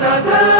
शंभूराज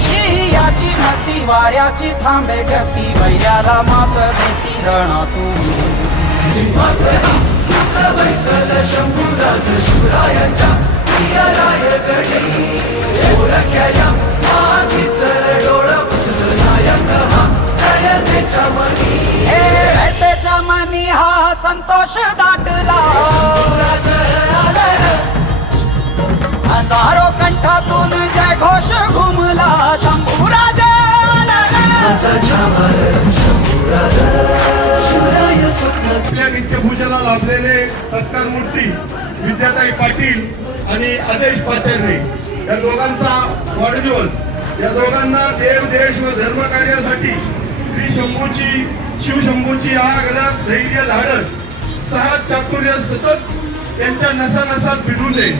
ऐशी याची मती वाऱ्याची थांबे गती वैऱ्याला मात भीती सिंहासनी रुद्र वैसल शंभूराज शिवरायांच्या प्रिय रायगडी ओळख्या मातीच डोळ पुसलं नायक हा रयतेच्या मनी. हे त्याच्या मनी हा संतोष दाटला. हजारो कंठातून जय घोष सिंहाचा वर आपल्या नित्यपूजनाला लाभलेले सत्कार मूर्ती विद्याताई पाटील आणि आदेश पाचरणे या दोघांचा वाढदिवस या दोघांना देव देश व धर्म कार्यासाठी श्री शंभूची शिवशंभूची आग रग धैर्य धाडस सहज चातुर्य सतत त्यांच्या नसा नसात भिडू दे.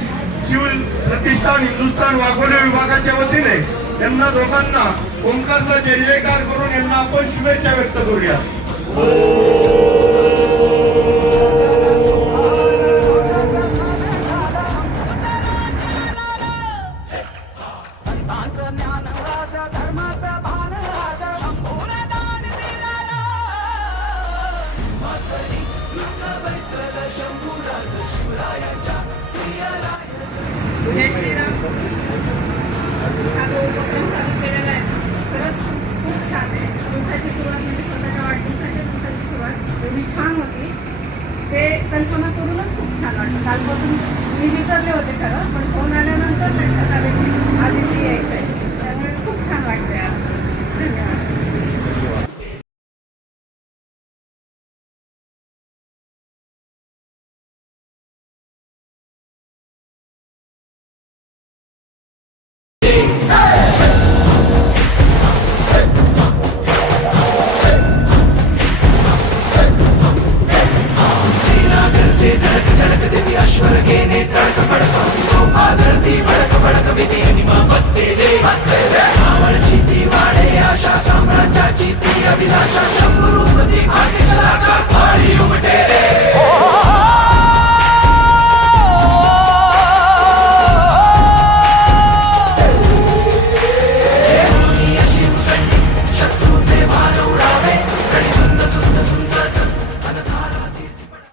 शिव प्रतिष्ठान हिंदुस्थान वाघोले विभागाच्या वतीने त्यांना दोघांना ओंकारचा जय जयकार करून यांना आपण शुभेच्छा व्यक्त करूया. जय श्रीराम. दिवसाची सुरुवात म्हणजे स्वतःच्या वाढदिवसाच्या दिवसाची सुरुवात एवढी छान होती. ते कल्पना करूनच खूप छान वाटतं कालपासून मी विसरले होते खरं पण फोन आल्यानंतर जीवनाची ती अभिलाषा शंभर उमती भाग्य कलाकार पाळी उमटेल.